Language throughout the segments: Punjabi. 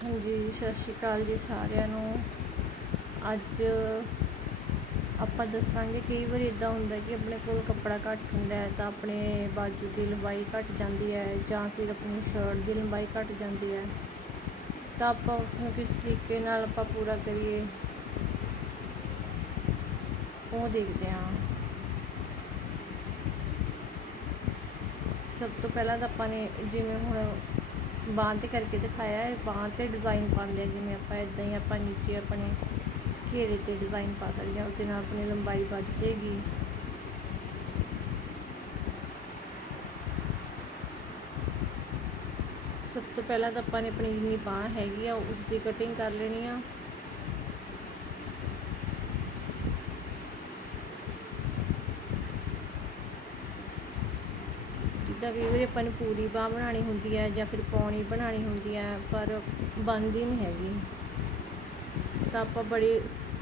ਹਾਂਜੀ, ਸਤਿ ਸ਼੍ਰੀ ਅਕਾਲ ਜੀ ਸਾਰਿਆਂ ਨੂੰ। ਅੱਜ ਆਪਾਂ ਦੱਸਾਂਗੇ ਕਈ ਵਾਰ ਇਦਾਂ ਹੁੰਦਾ ਕਿ ਆਪਣੇ ਕੋਲ ਕੱਪੜਾ ਘੱਟ ਹੁੰਦਾ ਹੈ ਤਾਂ ਆਪਣੇ ਬਾਜੂ ਦੀ ਲੰਬਾਈ ਘੱਟ ਜਾਂਦੀ ਹੈ ਜਾਂ ਫਿਰ ਆਪਣੀ ਸ਼ਰਟ ਦੀ ਲੰਬਾਈ ਘੱਟ ਜਾਂਦੀ ਹੈ। ਤਾਂ ਆਪਾਂ ਉਸ ਨੂੰ ਕਿਸ ਤਰੀਕੇ ਨਾਲ ਆਪਾਂ ਪੂਰਾ ਕਰੀਏ, ਉਹ ਦੇਖਦੇ ਹਾਂ। ਸਭ ਤੋਂ ਪਹਿਲਾਂ ਤਾਂ ਆਪਾਂ ਨੇ ਜਿਵੇਂ ਹੁਣ ਬਾਂਹ ਤੇ ਕਰਕੇ ਦਿਖਾਇਆ ਹੈ। ਬਾਂਹ ਤੇ ਡਿਜ਼ਾਈਨ ਪਾਉਂਦੇ ਆ ਜਿਵੇਂ ਆਪਾਂ ਇਦਾਂ ਹੀ ਆਪਾਂ ਨੀਚੇ ਆਪਣੇ ਘੇਰੇ ਤੇ ਡਿਜ਼ਾਈਨ ਪਾ ਸਕਦੇ ਹਾਂ। ਉਹਦੇ ਨਾਲ ਆਪਣੀ ਲੰਬਾਈ ਵੱਧ ਜਾਏਗੀ। ਸਭ ਤੋਂ ਪਹਿਲਾਂ ਤਾਂ ਆਪਾਂ ਨੇ ਆਪਣੀ ਜਿੰਨੀ ਬਾਂਹ ਹੈਗੀ ਆ ਉਸ ਦੀ ਕਟਿੰਗ ਕਰ ਲੈਣੀ ਆ। ਜਿੱਦਾਂ ਵੀ ਉਹਦੇ ਆਪਾਂ ਨੂੰ ਪੂਰੀ ਬਾਹ ਬਣਾਉਣੀ ਹੁੰਦੀ ਹੈ ਜਾਂ ਫਿਰ ਪੌਣੀ ਬਣਾਉਣੀ ਹੁੰਦੀ ਹੈ, ਪਰ ਬਣਦੀ ਨਹੀਂ ਹੈਗੀ। ਤਾਂ ਆਪਾਂ ਬੜੇ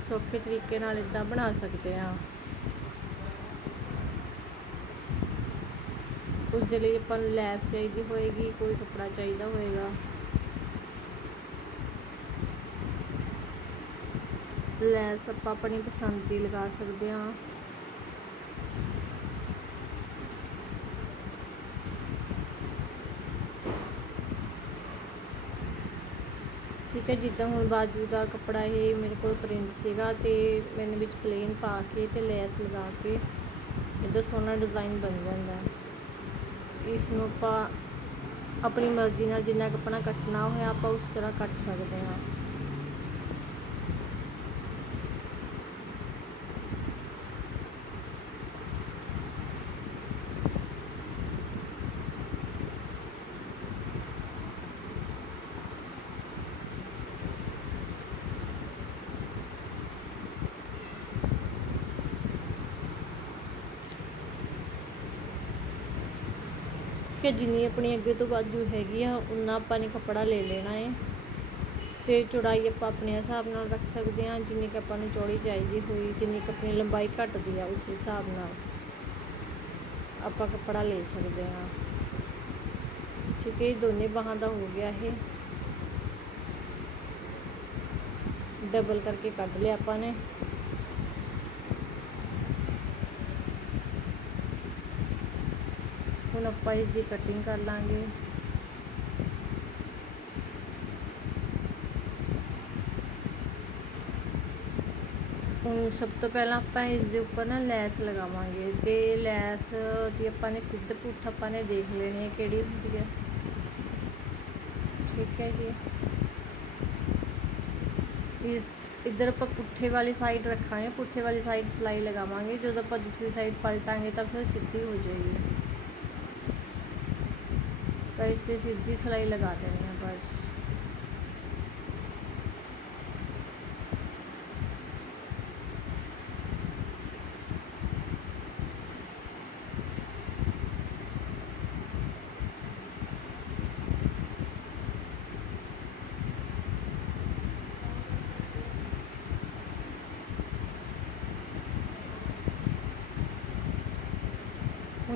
ਸੌਖੇ ਤਰੀਕੇ ਨਾਲ ਇਦਾਂ ਬਣਾ ਸਕਦੇ ਹਾਂ। ਉਸ ਦੇ ਲਈ ਆਪਾਂ ਨੂੰ ਲੈਸ ਚਾਹੀਦੀ ਹੋਏਗੀ, ਕੋਈ ਕੱਪੜਾ ਚਾਹੀਦਾ ਹੋਏਗਾ। ਲੈਸ ਆਪਾਂ ਆਪਣੀ ਪਸੰਦ ਦੀ ਲਗਾ ਸਕਦੇ ਹਾਂ। ਠੀਕ ਹੈ, ਜਿੱਦਾਂ ਹੁਣ ਬਾਜੂ ਦਾ ਕੱਪੜਾ ਇਹ ਮੇਰੇ ਕੋਲ ਪ੍ਰਿੰਟ ਸੀਗਾ ਤੇ ਮੈंने ਵਿੱਚ ਪਲੇਨ ਪਾ ਕੇ ਤੇ ਲੈਸ ਲਗਾ ਕੇ ਇਹਦਾ ਸੋਹਣਾ ਡਿਜ਼ਾਈਨ ਬਣ ਜਾਂਦਾ ਹੈ। ਇਸ ਨੂੰ ਆਪਾਂ ਆਪਣੀ ਮਰਜ਼ੀ ਨਾਲ ਜਿੰਨਾ ਕੱਪੜਾ ਕੱਟਣਾ ਹੋਇਆ ਆਪਾਂ ਉਸ ਤਰ੍ਹਾਂ ਕੱਟ ਸਕਦੇ ਹਾਂ। ਕਿ ਜਿੰਨੀ ਆਪਣੀ ਅੱਗੇ ਤੋਂ ਬਾਜੂ ਹੈਗੀ ਆ, ਉਨਾ ਆਪਾਂ ਨੇ ਕੱਪੜਾ ਲੈ ਲੈਣਾ ਹੈ ਤੇ ਚੌੜਾਈ ਆਪਾਂ ਆਪਣੇ ਹਿਸਾਬ ਨਾਲ ਰੱਖ ਸਕਦੇ ਹਾਂ ਜਿੰਨੀ ਕਿ ਆਪਾਂ ਨੂੰ ਚੌੜੀ ਚਾਹੀਦੀ ਹੋਈ, ਜਿੰਨੀ ਕਿ ਆਪਣੀ ਲੰਬਾਈ ਘਟਦੀ ਆ, ਉਸ ਹਿਸਾਬ ਨਾਲ ਆਪਾਂ ਕੱਪੜਾ ਲੈ ਸਕਦੇ ਹਾਂ ਠੀਕ ਹੈ ਦੋਨੇ ਬਾਹਾਂ ਦਾ ਹੋ ਗਿਆ ਇਹ। ਡਬਲ ਕਰਕੇ ਕੱਢ ਲਿਆ ਆਪਾਂ ਨੇ। ਹੁਣ ਆਪਾਂ ਇਸ ਦੀ ਕਟਿੰਗ ਕਰ ਲਾਂਗੇ। ਹੁਣ ਸਭ ਤੋਂ ਪਹਿਲਾਂ ਆਪਾਂ ਇਸ ਦੇ ਉੱਪਰ ਨਾ ਲੈਸ ਲਗਾਵਾਂਗੇ ਤੇ ਲੈਸ ਦੀ ਆਪਾਂ ਨੇ ਸਿੱਧ ਪੁੱਠ ਆਪਾਂ ਨੇ ਦੇਖ ਲੈਣੀ ਹੈ ਕਿਹੜੀ ਹੁੰਦੀ ਹੈ। ਠੀਕ ਹੈ ਜੀ। ਇਸ, ਇਧਰ ਆਪਾਂ ਪੁੱਠੇ ਵਾਲੀ ਸਾਈਡ ਰੱਖਾਂਗੇ, ਪੁੱਠੇ ਵਾਲੀ ਸਾਈਡ ਸਲਾਈ ਲਗਾਵਾਂਗੇ। ਜਦੋਂ ਆਪਾਂ ਦੂਸਰੀ ਸਾਈਡ ਪਲਟਾਂਗੇ ਤਾਂ ਫਿਰ ਸਿੱਧੀ ਹੋ ਜਾਏਗੀ। ਤਾਂ ਇਸ ਤੇ ਸਿੱਧੀ ਸਿਲਾਈ ਲਗਾ ਦੇਣੀ ਹੈ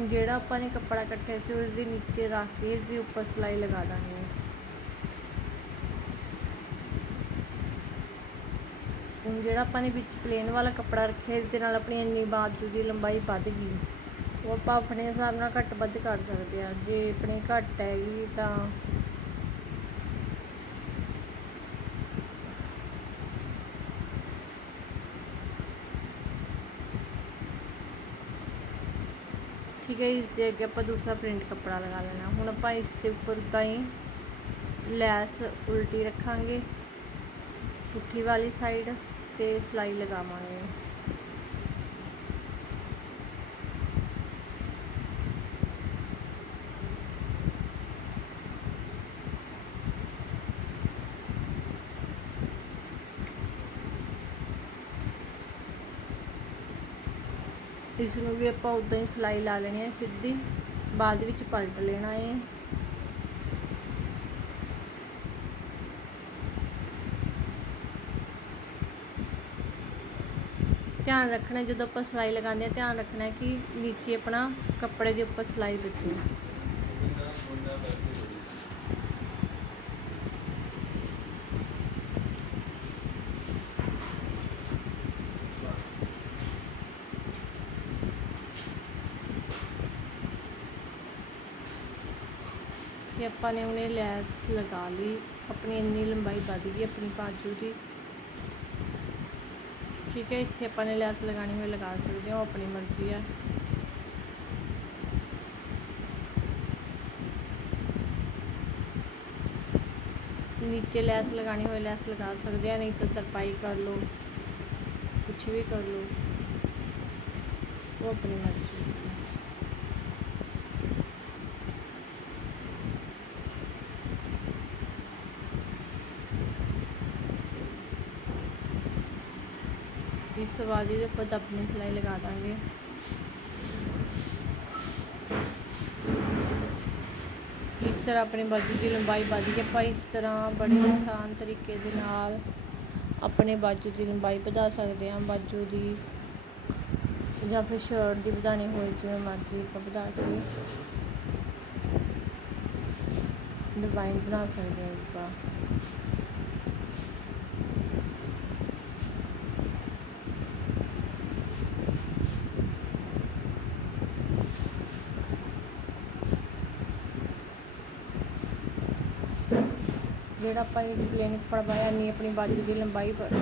ਹੁਣ ਜਿਹੜਾ ਆਪਾਂ ਨੇ ਕੱਪੜਾ ਕੱਟਿਆ ਸੀ ਉਸ ਦੇ ਨੀਚੇ ਰੱਖ ਕੇ ਇਸ ਦੇ ਉੱਪਰ ਸਿਲਾਈ ਲਗਾ ਦਾਂਗੇ। ਹੁਣ ਜਿਹੜਾ ਆਪਾਂ ਨੇ ਵਿੱਚ ਪਲੇਨ ਵਾਲਾ ਕੱਪੜਾ ਰੱਖਿਆ ਇਸ ਦੇ ਨਾਲ ਆਪਣੀ ਇੰਨੀ ਬਾਜੂ ਦੀ ਲੰਬਾਈ ਵੱਧ ਗਈ। ਉਹ ਆਪਾਂ ਆਪਣੇ ਹਿਸਾਬ ਨਾਲ ਘੱਟ ਵੱਧ ਕਰ ਸਕਦੇ ਆ ਜੇ ਆਪਣੀ ਘੱਟ ਹੈਗੀ ਤਾਂ ਠੀਕ ਹੈ ਇਸ ਦੇ ਅੱਗੇ ਆਪਾਂ ਦੂਸਰਾ ਪ੍ਰਿੰਟ ਕੱਪੜਾ ਲਗਾ ਲੈਣਾ। ਹੁਣ ਆਪਾਂ ਇਸ ਦੇ ਉੱਪਰ ਤਾਂ ਹੀ ਲੈਸ ਉਲਟੀ ਰੱਖਾਂਗੇ। ਪੁੱਠੀ ਵਾਲੀ ਸਾਈਡ ਤੇ ਸਲਾਈ ਲਗਾਵਾਂਗੇ। ਇਸ ਨੂੰ ਵੀ ਆਪਾਂ ਉਦਾਂ ਹੀ ਸਲਾਈ ਲਾ ਲੈਣੀ ਹੈ, ਸਿੱਧੀ ਬਾਅਦ ਵਿੱਚ ਪਲਟ ਲੈਣਾ ਹੈ। ਧਿਆਨ ਰੱਖਣਾ ਜਦੋਂ ਆਪਾਂ ਸਿਲਾਈ ਲਗਾਉਂਦੇ ਹਾਂ, ਧਿਆਨ ਰੱਖਣਾ ਕਿ ਨੀਚੇ ਆਪਣਾ ਕੱਪੜੇ ਦੇ ਉੱਪਰ ਸਿਲਾਈ ਬਚੇ ਇੱਥੇ ਆਪਾਂ ਨੇ ਉਹਨੇ ਲੈਸ ਲਗਾ ਲਈ, ਆਪਣੀ ਇੰਨੀ ਲੰਬਾਈ ਵੱਧ ਗਈ, ਆਪਣੀ ਬਾਜੂ ਦੀ। ਠੀਕ ਹੈ, ਇੱਥੇ ਆਪਾਂ ਨੇ ਲੈਸ ਲਗਾਣੀ ਹੋਵੇ ਲਗਾ ਸਕਦੇ ਹਾਂ, ਉਹ ਆਪਣੀ ਮਰਜ਼ੀ ਹੈ ਨੀਚੇ ਲੈਸ ਲਗਾਣੀ ਹੋਵੇ ਲੈਸ ਲਗਾ ਸਕਦੇ ਆ ਨਹੀਂ ਤਾਂ ਤਰਪਾਈ ਕਰ ਲਓ ਕੁਝ ਵੀ ਕਰ ਲਓ, ਉਹ ਆਪਣੀ ਮਰਜ਼ੀ ਹੈ ਇਸ ਤੋਂ ਬਾਅਦ ਇਹਦੇ ਉੱਪਰ ਦਬਨੀ ਸਿਲਾਈ ਲਗਾ ਦਾਂਗੇ। ਇਸ ਤਰ੍ਹਾਂ ਆਪਣੇ ਬਾਜੂ ਦੀ ਲੰਬਾਈ ਵੱਧ ਕੇ ਆਪਾਂ ਇਸ ਤਰ੍ਹਾਂ ਬੜੇ ਆਸਾਨ ਤਰੀਕੇ ਦੇ ਨਾਲ ਆਪਣੇ ਬਾਜੂ ਦੀ ਲੰਬਾਈ ਵਧਾ ਸਕਦੇ ਹਾਂ, ਬਾਜੂ ਦੀ ਜਾਂ ਫਿਰ ਸ਼ਰਟ ਦੀ ਵਧਾਣੀ ਹੋਏ, ਜਿਵੇਂ ਮਰਜ਼ੀ ਆਪਾਂ ਵਧਾ ਕੇ ਡਿਜ਼ਾਈਨ ਬਣਾ ਸਕਦੇ ਹਾਂ ਇਸਦਾ ਜਿਹੜਾ ਆਪਾਂ ਇਹ ਪਲੇਨ ਕੱਪੜਾ ਪਾਇਆ ਨਹੀਂ ਆਪਣੀ ਬਾਜੂ ਦੀ ਲੰਬਾਈ ਪ-